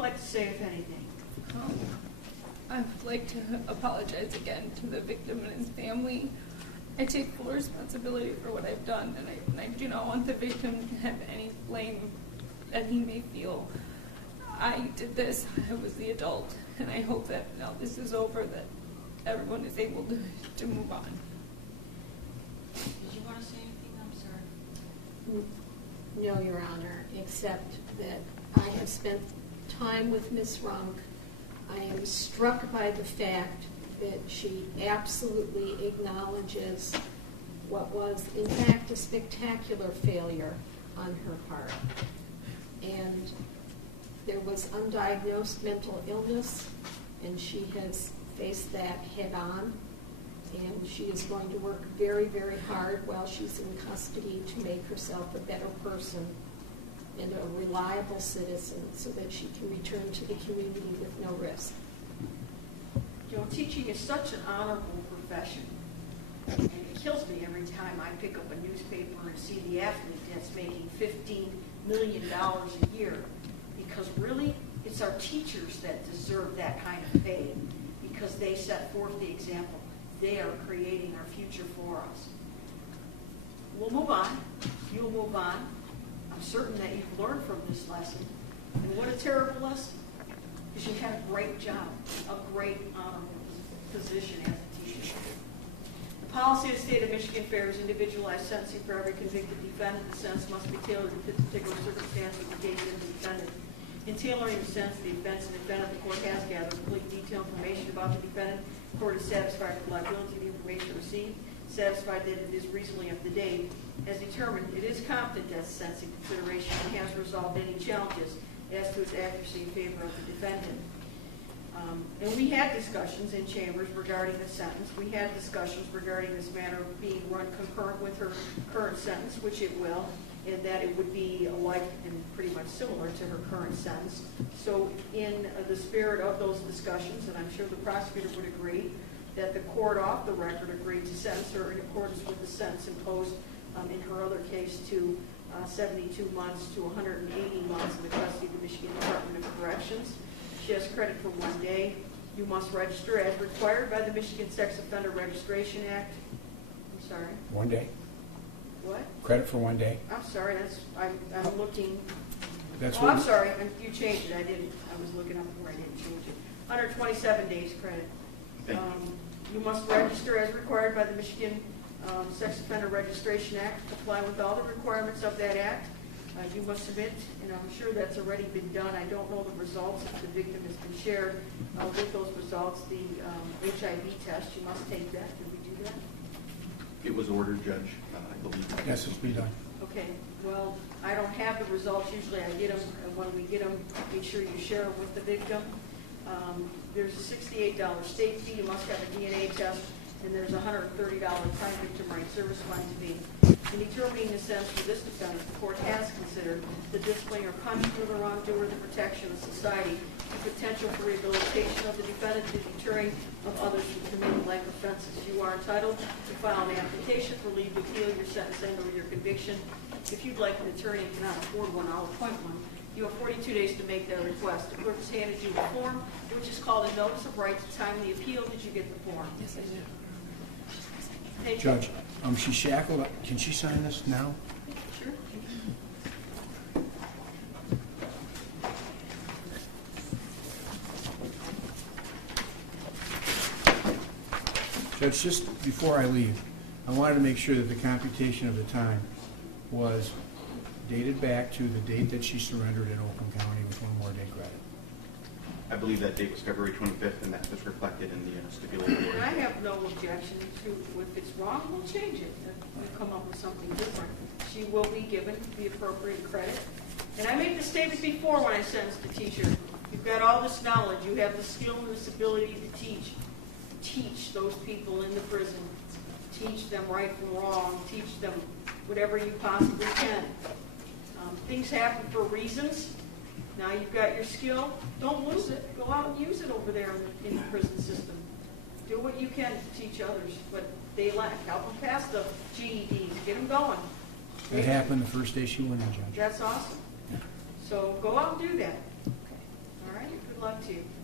like to say, if anything? I'd like to apologize again to the victim and his family. I take full responsibility for what I've done, and I do not want the victim to have any blame that he may feel. I did this, I was the adult, and I hope that now this is over, that everyone is able to move on. Did you want to say anything? I'm sorry. No, Your Honor, except that I have spent time with Ms. Runk. I am struck by the fact that she absolutely acknowledges what was, in fact, a spectacular failure on her part. And there was undiagnosed mental illness, and she has faced that head on. And she is going to work very, very hard while she's in custody to make herself a better person and a reliable citizen so that she can return to the community with no risk. You know, teaching is such an honorable profession. And it kills me every time I pick up a newspaper and see the athlete that's making $15 million a year. Because really, it's our teachers that deserve that kind of pay because they set forth the example. They are creating our future for us. We'll move on. You'll move on. I'm certain that you've learned from this lesson. And what a terrible lesson. Because you had a great job, a great honorable position as a teacher. The policy of the state of Michigan favors individualized sentencing for every convicted defendant. The sentence must be tailored to the particular circumstances of the case of the defendant. In tailoring the sentence to the offense and defendant, the court has gathered complete detailed information about the defendant. The court is satisfied with the liability of the information received, satisfied that it is reasonably up to date, has determined it is competent as a sentencing consideration, and has resolved any challenges as to its accuracy in favor of the defendant. And we had discussions in chambers regarding the sentence. We had discussions regarding this matter being run concurrent with her current sentence, which it will, and that it would be alike and pretty much similar to her current sentence. So in the spirit of those discussions, and I'm sure the prosecutor would agree, that the court off the record agreed to sentence her in accordance with the sentence imposed in her other case to 72 months to 180 months in the custody of the Michigan Department of Corrections. She has credit for 1 day. You must register as required by the Michigan Sex Offender Registration Act. I'm sorry. 1 day. What? Credit for 1 day. I'm sorry. I'm looking. That's I'm sorry. You changed it. I didn't. I was looking up where I didn't change it. 127 days credit. You must register as required by the Michigan Sex Offender Registration Act. Comply with all the requirements of that act. You must submit, and I'm sure that's already been done. I don't know the results if the victim has been shared with those results. The HIV test, you must take that. Did we do that? It was ordered, Judge. I believe. Yes, it's been done. Okay. Well, I don't have the results. Usually I get them, and when we get them, make sure you share them with the victim. There's a $68 state fee. You must have a DNA test, and there's a $130 Crime Victim Rights Service Fund to be. In determining the sentence for this defendant, the court has considered the discipline or punishment of the wrongdoer, the protection of society, the potential for rehabilitation of the defendant, the deterring of others from committing like offenses. You are entitled to file an application for leave to appeal your sentence and or your conviction. If you'd like an attorney and cannot afford one, I'll appoint one. You have 42 days to make that request. The clerk has handed you a form, which is called a notice of right to timely appeal. Did you get the form? Yes, I do. Hey, Judge, she's shackled up. Can she sign this now? Sure. Judge, just before I leave, I wanted to make sure that the computation of the time was dated back to the date that she surrendered in Oakland County with 1 more day credit. I believe that date was February 25th, and that was reflected in the stipulated order. I have no objection to, if it's wrong, we'll change it. We'll come up with something different. She will be given the appropriate credit. And I made the statement before when I sentenced the teacher. You've got all this knowledge. You have the skill and this ability to teach. Teach those people in the prison. Teach them right from wrong. Teach them whatever you possibly can. Things happen for reasons. Now you've got your skill. Don't lose it. Go out and use it over there in the prison system. Do what you can to teach others, but they lack. Help them pass the GEDs. Get them going. That happened the first day she went in, Judge. That's awesome. Yeah. So go out and do that. All to